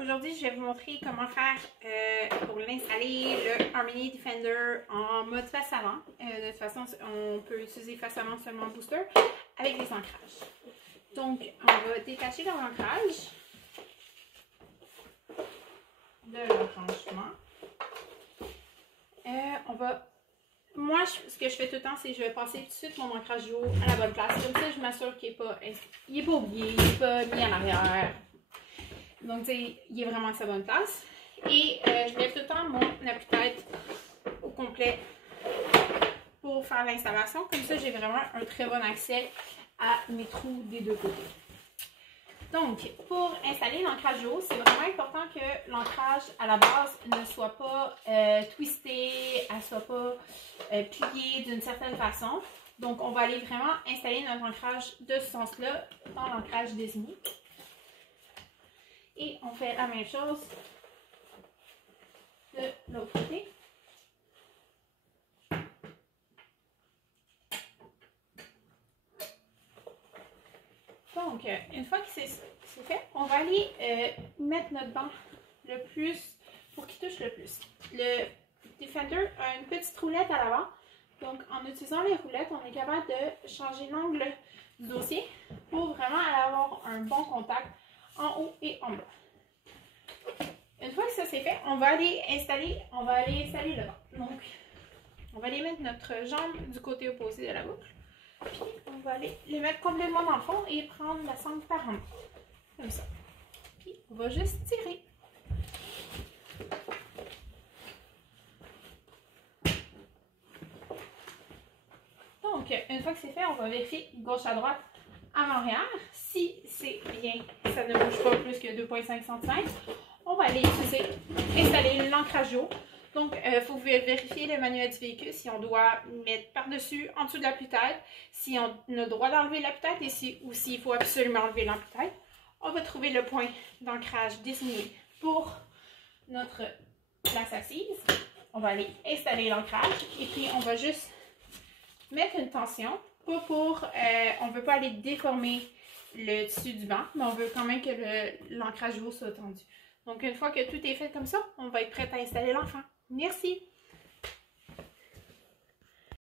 Aujourd'hui, je vais vous montrer comment faire pour l'installer le Harmony Defender en mode face avant. De toute façon, on peut utiliser face avant seulement booster avec des ancrages. Donc, on va détacher l'ancrage de l'arrangement. Moi, ce que je fais tout le temps, c'est que je vais passer tout de suite mon ancrage du haut à la bonne place. Comme ça, je m'assure qu'il n'est pas oublié, il n'est pas mis en arrière. Donc, il est vraiment à sa bonne place. Et je lève tout le temps mon appuie-tête au complet pour faire l'installation. Comme ça, j'ai vraiment un très bon accès à mes trous des deux côtés. Donc, pour installer l'ancrage du haut, c'est vraiment important que l'ancrage à la base ne soit pas twisté, elle ne soit pas pliée d'une certaine façon. Donc, on va aller vraiment installer notre ancrage de ce sens-là dans l'ancrage désigné. Et on fait la même chose de l'autre côté. Donc, une fois que c'est fait, on va aller mettre notre banc le plus, pour qu'il touche le plus. Le Defender a une petite roulette à l'avant. Donc, en utilisant les roulettes, on est capable de changer l'angle du dossier pour vraiment avoir un bon contact en haut et en bas. Une fois que ça c'est fait, on va aller installer le banc. Donc, on va aller mettre notre jambe du côté opposé de la boucle. Puis, on va aller les mettre complètement dans le fond et prendre la sangle par en bas. Comme ça. Puis, on va juste tirer. Donc, une fois que c'est fait, on va vérifier gauche à droite, avant-arrière. Si c'est bien, ça ne bouge pas plus que 2,5 cm, on va aller installer l'ancrage haut. Donc, il faut vérifier le manuel du véhicule si on doit mettre par-dessus, en dessous de l'appui-tête, si on a le droit d'enlever l'appui-tête ou s'il faut absolument enlever l'appui-tête. On va trouver le point d'ancrage désigné pour notre place assise. On va aller installer l'ancrage et puis on va juste mettre une tension. On ne veut pas aller déformer le tissu du banc, mais on veut quand même que l'ancrage haut soit tendu. Donc, une fois que tout est fait comme ça, on va être prêt à installer l'enfant. Merci!